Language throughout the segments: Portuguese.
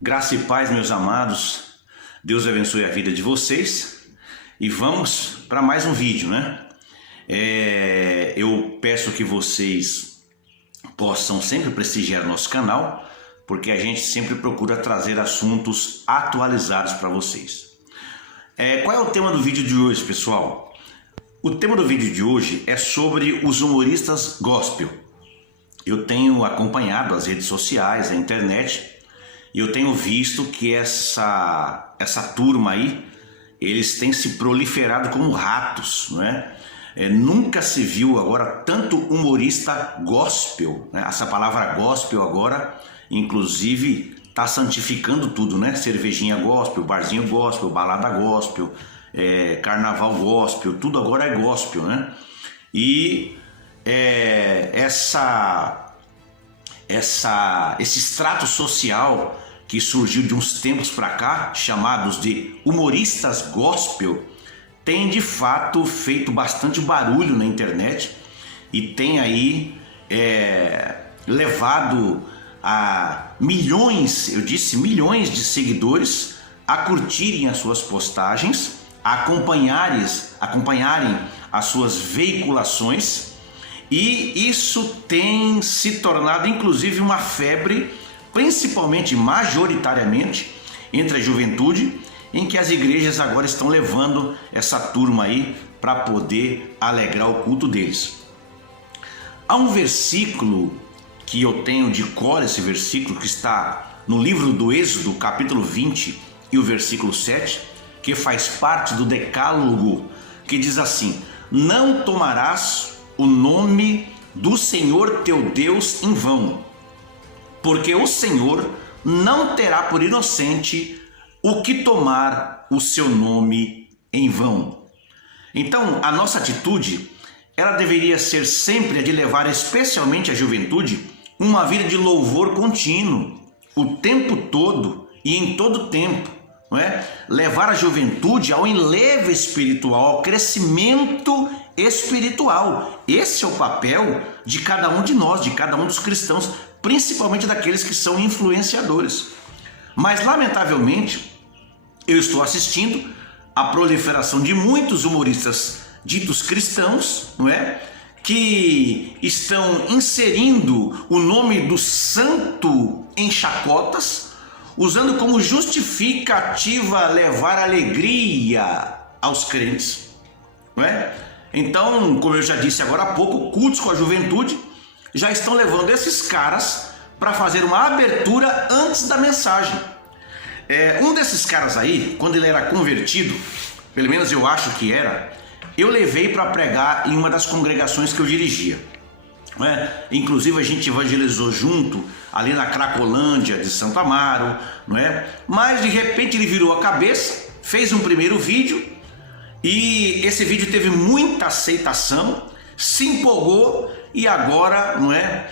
Graça e paz, meus amados. Deus abençoe a vida de vocês. E vamos para mais um vídeo, né? Eu peço que vocês possam sempre prestigiar nosso canal, porque a gente sempre procura trazer assuntos atualizados para vocês. Qual é o tema do vídeo de hoje, pessoal? O tema do vídeo de hoje é sobre os humoristas gospel. Eu tenho acompanhado as redes sociais, a internet, e eu tenho visto que essa turma aí, eles têm se proliferado como ratos, não é? Nunca se viu agora tanto humorista gospel, né? Essa palavra gospel agora, inclusive, está santificando tudo, né? Cervejinha gospel, barzinho gospel, balada gospel, carnaval gospel, tudo agora é gospel, né? E esse extrato social que surgiu de uns tempos para cá, chamados de humoristas gospel, tem de fato feito bastante barulho na internet e tem aí levado a milhões, eu disse milhões de seguidores a curtirem as suas postagens, a acompanharem as suas veiculações, e isso tem se tornado inclusive uma febre, principalmente, majoritariamente, entre a juventude, em que as igrejas agora estão levando essa turma aí para poder alegrar o culto deles. Há um versículo que eu tenho de cor, esse versículo que está no livro do Êxodo, capítulo 20 e o versículo 7, que faz parte do decálogo, que diz assim: não tomarás o nome do Senhor teu Deus em vão, porque o Senhor não terá por inocente o que tomar o seu nome em vão. Então, a nossa atitude, ela deveria ser sempre a de levar, especialmente a juventude, uma vida de louvor contínuo, o tempo todo e em todo tempo, não é? Levar a juventude ao enlevo espiritual, ao crescimento espiritual. Esse é o papel de cada um de nós, de cada um dos cristãos, principalmente daqueles que são influenciadores. Mas, lamentavelmente, eu estou assistindo a proliferação de muitos humoristas ditos cristãos, não é? Que estão inserindo o nome do santo em chacotas, usando como justificativa levar alegria aos crentes, não é? Então, como eu já disse agora há pouco, cultos com a juventude já estão levando esses caras para fazer uma abertura antes da mensagem. Um desses caras aí, quando ele era convertido, pelo menos eu acho que era, eu levei para pregar em uma das congregações que eu dirigia. Inclusive a gente evangelizou junto ali na Cracolândia de Santo Amaro, não é? Mas de repente ele virou a cabeça, fez um primeiro vídeo e esse vídeo teve muita aceitação, se empolgou e agora, não é,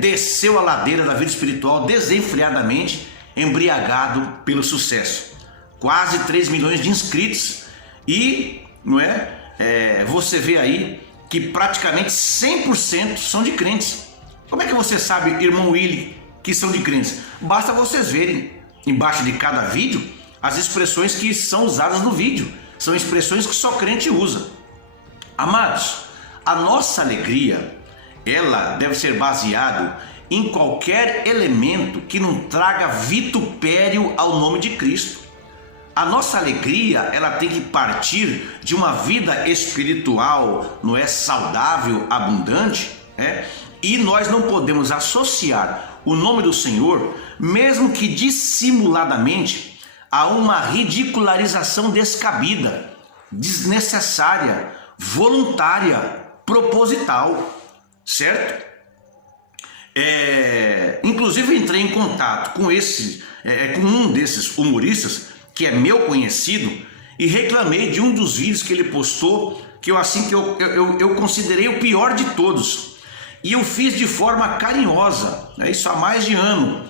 desceu a ladeira da vida espiritual desenfreadamente, embriagado pelo sucesso. Quase 3 milhões de inscritos e, não é, você vê aí que praticamente 100% são de crentes. Como é que você sabe, irmão Willy, que são de crentes? Basta vocês verem embaixo de cada vídeo as expressões que são usadas no vídeo. São expressões que só crente usa. Amados, a nossa alegria, ela deve ser baseada em qualquer elemento que não traga vitupério ao nome de Cristo. A nossa alegria, ela tem que partir de uma vida espiritual, não é, saudável, abundante, e nós não podemos associar o nome do Senhor, mesmo que dissimuladamente, a uma ridicularização descabida, desnecessária, voluntária, proposital, certo? Inclusive eu entrei em contato com um desses humoristas, que é meu conhecido, e reclamei de um dos vídeos que ele postou, que eu considerei o pior de todos. E eu fiz de forma carinhosa, isso há mais de ano.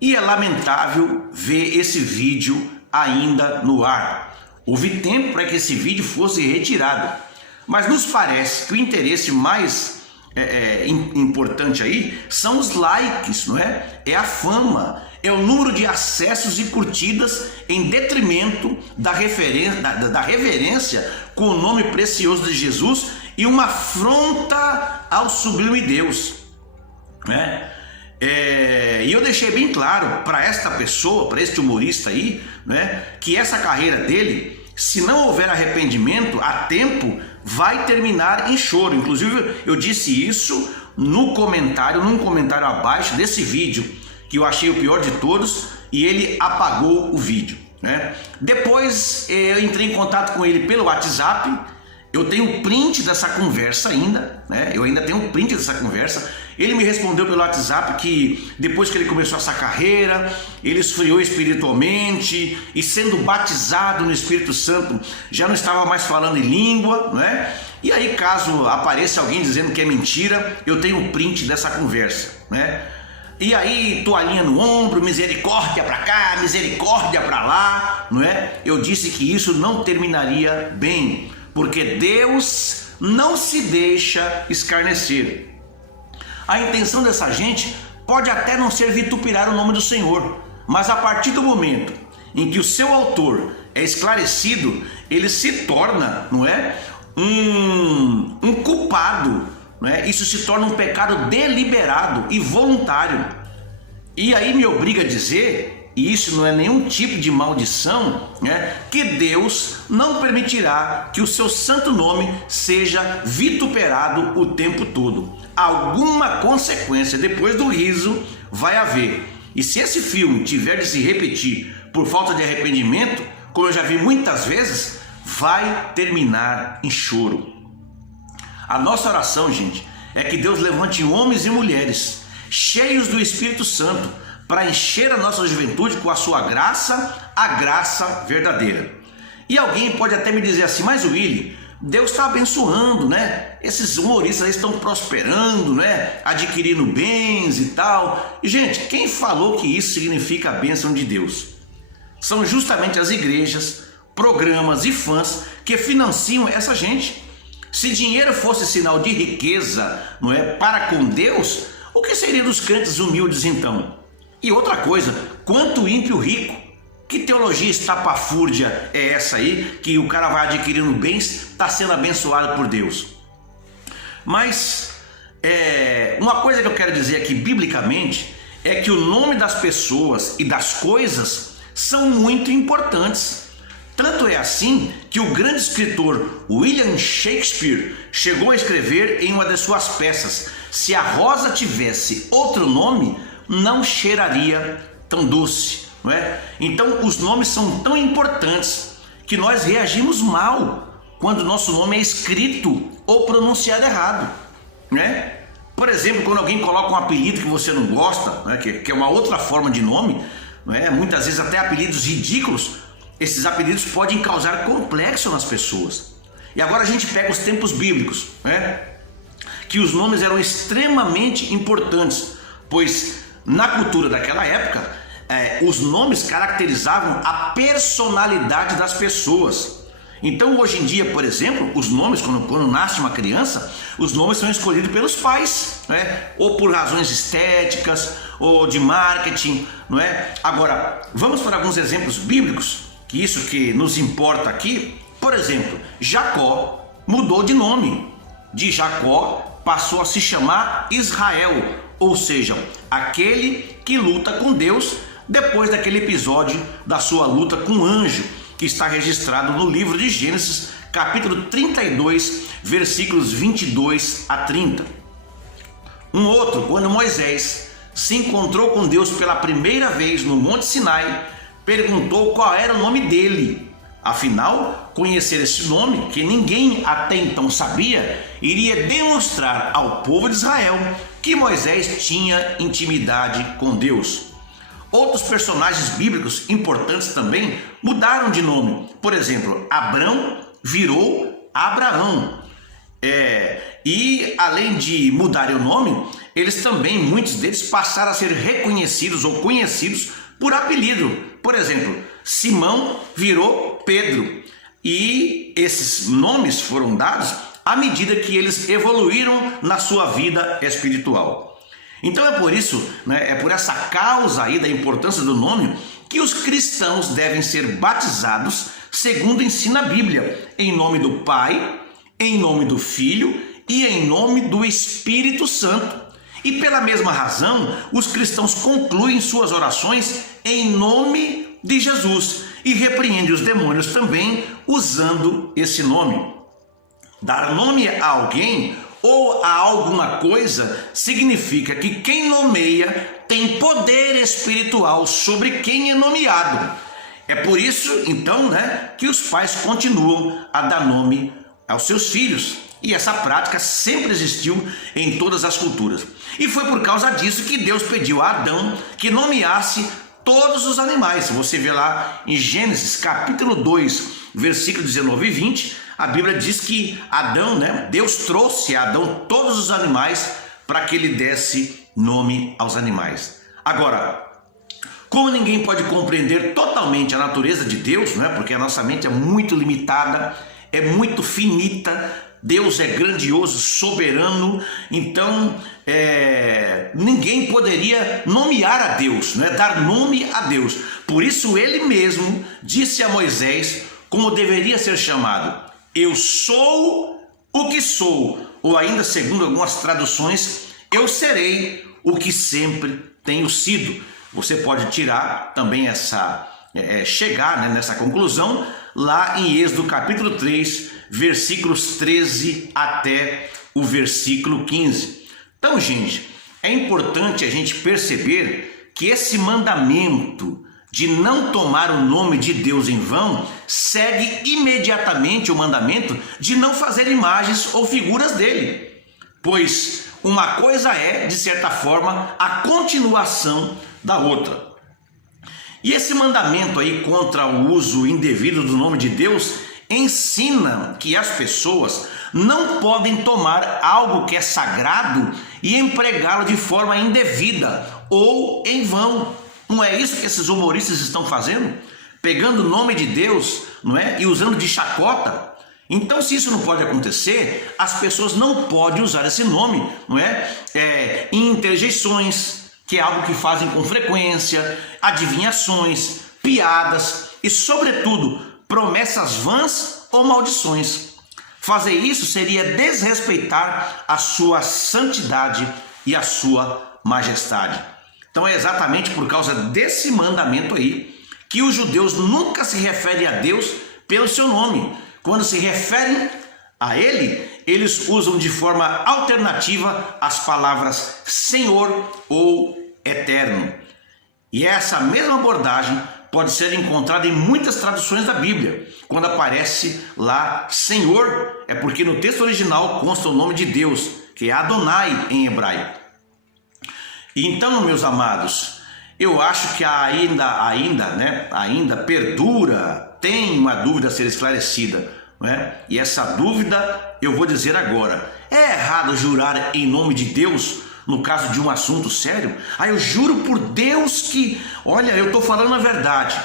E é lamentável ver esse vídeo ainda no ar. Houve tempo para que esse vídeo fosse retirado. Mas nos parece que o interesse mais importante aí são os likes, não é? É a fama, é o número de acessos e curtidas em detrimento da reverência com o nome precioso de Jesus e uma afronta ao sublime Deus, né? E eu deixei bem claro para esta pessoa, para este humorista aí, né, que essa carreira dele, se não houver arrependimento a tempo, vai terminar em choro. Inclusive eu disse isso num comentário abaixo desse vídeo, que eu achei o pior de todos, e ele apagou o vídeo, né? Depois eu entrei em contato com ele pelo WhatsApp. Eu tenho print dessa conversa ainda, né? Eu ainda tenho print dessa conversa. Ele me respondeu pelo WhatsApp que depois que ele começou essa carreira, ele esfriou espiritualmente e, sendo batizado no Espírito Santo, já não estava mais falando em língua, né? E aí, caso apareça alguém dizendo que é mentira, eu tenho print dessa conversa, né? E aí, toalhinha no ombro, misericórdia para cá, misericórdia para lá, não é? Eu disse que isso não terminaria bem, porque Deus não se deixa escarnecer. A intenção dessa gente pode até não ser vituperar o nome do Senhor, mas a partir do momento em que o seu autor é esclarecido, ele se torna, não é, um culpado, não é? Isso se torna um pecado deliberado e voluntário. E aí me obriga a dizer, e isso não é nenhum tipo de maldição, né, que Deus não permitirá que o seu santo nome seja vituperado o tempo todo. Alguma consequência depois do riso vai haver. E se esse filme tiver de se repetir por falta de arrependimento, como eu já vi muitas vezes, vai terminar em choro. A nossa oração, gente, é que Deus levante homens e mulheres cheios do Espírito Santo para encher a nossa juventude com a sua graça, a graça verdadeira. E alguém pode até me dizer assim: mas Willy, Deus está abençoando, né? Esses humoristas estão prosperando, né? Adquirindo bens e tal. E, gente, quem falou que isso significa a bênção de Deus? São justamente as igrejas, programas e fãs que financiam essa gente. Se dinheiro fosse sinal de riqueza, não é, para com Deus, o que seria dos crentes humildes então? E outra coisa, quanto ímpio rico? Que teologia estapafúrdia é essa aí, que o cara vai adquirindo bens, está sendo abençoado por Deus? Mas uma coisa que eu quero dizer aqui biblicamente é que o nome das pessoas e das coisas são muito importantes. Tanto é assim que o grande escritor William Shakespeare chegou a escrever em uma das suas peças: se a rosa tivesse outro nome, não cheiraria tão doce, não é? Então os nomes são tão importantes que nós reagimos mal quando nosso nome é escrito ou pronunciado errado, né? Por exemplo, quando alguém coloca um apelido que você não gosta, né, que é uma outra forma de nome, não é? Muitas vezes até apelidos ridículos. Esses apelidos podem causar complexo nas pessoas. E agora a gente pega os tempos bíblicos, né? Que os nomes eram extremamente importantes, pois na cultura daquela época, os nomes caracterizavam a personalidade das pessoas. Então hoje em dia, por exemplo, os nomes, quando nasce uma criança, os nomes são escolhidos pelos pais, né? Ou por razões estéticas, ou de marketing, não é? Agora, vamos para alguns exemplos bíblicos, que isso que nos importa aqui. Por exemplo, Jacó mudou de nome. De Jacó passou a se chamar Israel, ou seja, aquele que luta com Deus, depois daquele episódio da sua luta com o anjo, que está registrado no livro de Gênesis, capítulo 32, versículos 22 a 30. Um outro, quando Moisés se encontrou com Deus pela primeira vez no Monte Sinai, perguntou qual era o nome dele. Afinal, conhecer esse nome, que ninguém até então sabia, iria demonstrar ao povo de Israel que Moisés tinha intimidade com Deus. Outros personagens bíblicos importantes também mudaram de nome. Por exemplo, Abrão virou Abraão. E além de mudarem o nome, eles também, muitos deles, passaram a ser reconhecidos ou conhecidos por apelido. Por exemplo, Simão virou Pedro. E esses nomes foram dados à medida que eles evoluíram na sua vida espiritual. Então é por isso, é por essa causa aí da importância do nome, que os cristãos devem ser batizados segundo ensina a Bíblia, em nome do Pai, em nome do Filho e em nome do Espírito Santo. E pela mesma razão, os cristãos concluem suas orações em nome de Jesus e repreendem os demônios também usando esse nome. Dar nome a alguém ou a alguma coisa significa que quem nomeia tem poder espiritual sobre quem é nomeado. É por isso, então, que os pais continuam a dar nome aos seus filhos. E essa prática sempre existiu em todas as culturas. E foi por causa disso que Deus pediu a Adão que nomeasse todos os animais. Você vê lá em Gênesis capítulo 2, versículo 19 e 20, a Bíblia diz que Adão, Deus trouxe a Adão todos os animais para que ele desse nome aos animais. Agora, como ninguém pode compreender totalmente a natureza de Deus, porque a nossa mente é muito limitada, é muito finita, Deus é grandioso, soberano, então ninguém poderia nomear a Deus, dar nome a Deus. Por isso ele mesmo disse a Moisés como deveria ser chamado: eu sou o que sou, ou ainda segundo algumas traduções, eu serei o que sempre tenho sido. Você pode tirar também chegar nessa conclusão lá em Êxodo capítulo 3, versículos 13 até o versículo 15. Então, gente, é importante a gente perceber que esse mandamento de não tomar o nome de Deus em vão segue imediatamente o mandamento de não fazer imagens ou figuras dele, pois uma coisa é, de certa forma, a continuação da outra. E esse mandamento aí contra o uso indevido do nome de Deus ensina que as pessoas não podem tomar algo que é sagrado e empregá-lo de forma indevida ou em vão. Não é isso que esses humoristas estão fazendo? Pegando o nome de Deus, e usando de chacota. Então, se isso não pode acontecer, as pessoas não podem usar esse nome, em interjeições, que é algo que fazem com frequência, adivinhações, piadas e, sobretudo, promessas vãs ou maldições. Fazer isso seria desrespeitar a sua santidade e a sua majestade. Então é exatamente por causa desse mandamento aí que os judeus nunca se referem a Deus pelo seu nome. Quando se referem a ele, eles usam de forma alternativa as palavras Senhor ou Eterno. E essa mesma abordagem pode ser encontrada em muitas traduções da Bíblia. Quando aparece lá Senhor, é porque no texto original consta o nome de Deus, que é Adonai em hebraico. Então, meus amados, eu acho que ainda perdura, tem uma dúvida a ser esclarecida, E essa dúvida eu vou dizer agora: é errado jurar em nome de Deus no caso de um assunto sério? Eu juro por Deus que, olha, eu estou falando a verdade.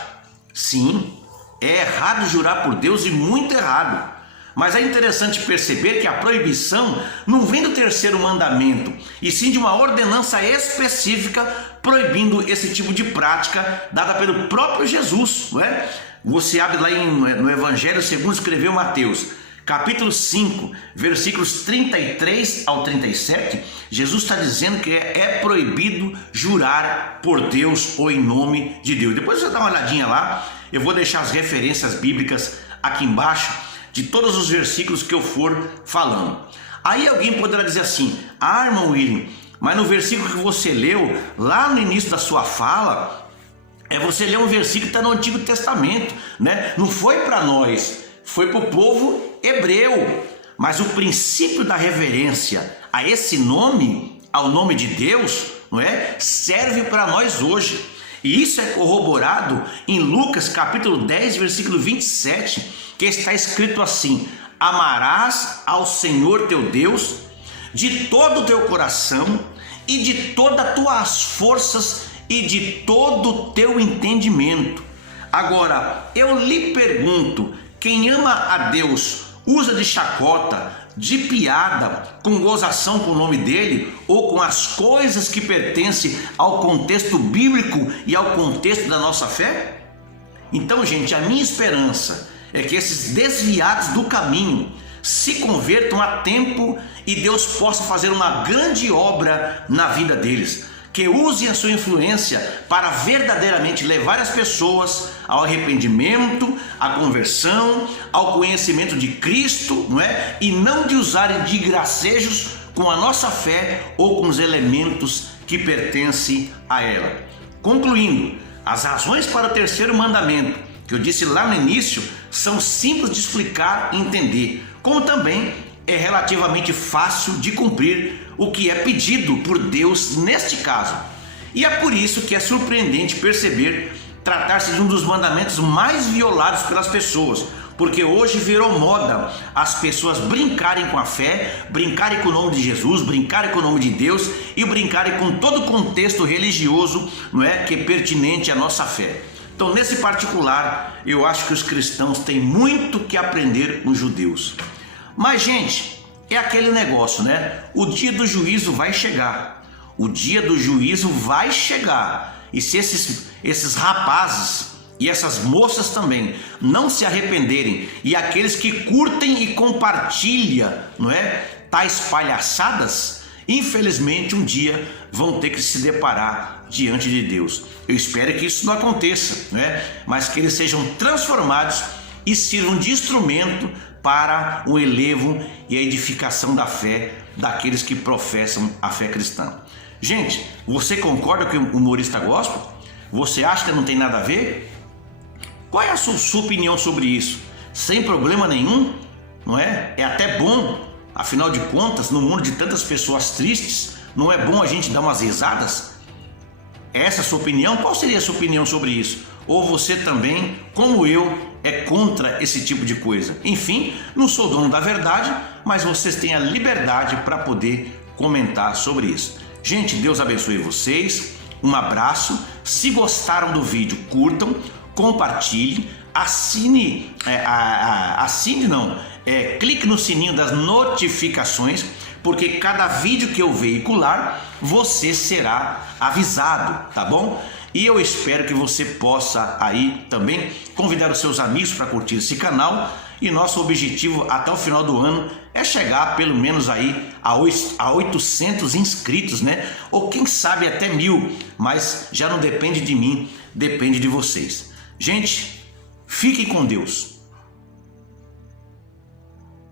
Sim, é errado jurar por Deus e muito errado. Mas é interessante perceber que a proibição não vem do terceiro mandamento, e sim de uma ordenança específica proibindo esse tipo de prática dada pelo próprio Jesus, Você abre lá no Evangelho segundo escreveu Mateus, capítulo 5, versículos 33 ao 37, Jesus está dizendo que é proibido jurar por Deus ou em nome de Deus. Depois você dá uma olhadinha lá, eu vou deixar as referências bíblicas aqui embaixo, de todos os versículos que eu for falando. Aí alguém poderá dizer assim: irmão William, mas no versículo que você leu, lá no início da sua fala, você leu um versículo que está no Antigo Testamento, Não foi para nós, foi para o povo hebreu. Mas o princípio da reverência a esse nome, ao nome de Deus, serve para nós hoje. E isso é corroborado em Lucas capítulo 10, versículo 27, que está escrito assim: amarás ao Senhor teu Deus de todo o teu coração e de todas as tuas forças e de todo o teu entendimento. Agora, eu lhe pergunto, quem ama a Deus usa de chacota, de piada, com gozação com o nome dele ou com as coisas que pertencem ao contexto bíblico e ao contexto da nossa fé? Então, gente, a minha esperança é que esses desviados do caminho se convertam a tempo e Deus possa fazer uma grande obra na vida deles, que usem a sua influência para verdadeiramente levar as pessoas ao arrependimento, à conversão, ao conhecimento de Cristo, não é? E não de usarem de gracejos com a nossa fé ou com os elementos que pertencem a ela. Concluindo, as razões para o terceiro mandamento, que eu disse lá no início, são simples de explicar e entender, como também é relativamente fácil de cumprir o que é pedido por Deus neste caso. E é por isso que é surpreendente perceber tratar-se de um dos mandamentos mais violados pelas pessoas, porque hoje virou moda as pessoas brincarem com a fé, brincarem com o nome de Jesus, brincarem com o nome de Deus e brincarem com todo o contexto religioso, não é, que é pertinente à nossa fé. Então, nesse particular, eu acho que os cristãos têm muito que aprender com os judeus. Mas, gente, é aquele negócio, né? O dia do juízo vai chegar. O dia do juízo vai chegar. E se esses rapazes e essas moças também não se arrependerem, e aqueles que curtem e compartilham, não é, tais palhaçadas, infelizmente um dia vão ter que se deparar diante de Deus. Eu espero que isso não aconteça, né? Mas que eles sejam transformados e sirvam de instrumento para o elevo e a edificação da fé daqueles que professam a fé cristã. Gente, você concorda com o humorista gospel? Você acha que não tem nada a ver? Qual é a sua opinião sobre isso? Sem problema nenhum, não é? É até bom, afinal de contas, no mundo de tantas pessoas tristes, não é bom a gente dar umas risadas? Essa é a sua opinião? Qual seria a sua opinião sobre isso? Ou você também, como eu, é contra esse tipo de coisa? Enfim, não sou dono da verdade, mas vocês têm a liberdade para poder comentar sobre isso. Gente, Deus abençoe vocês, um abraço. Se gostaram do vídeo, curtam, compartilhe, clique no sininho das notificações, porque cada vídeo que eu veicular, você será avisado, tá bom? E eu espero que você possa aí também convidar os seus amigos para curtir esse canal. E nosso objetivo até o final do ano é chegar pelo menos aí a 800 inscritos, né? Ou quem sabe até 1000, mas já não depende de mim, depende de vocês. Gente, fiquem com Deus.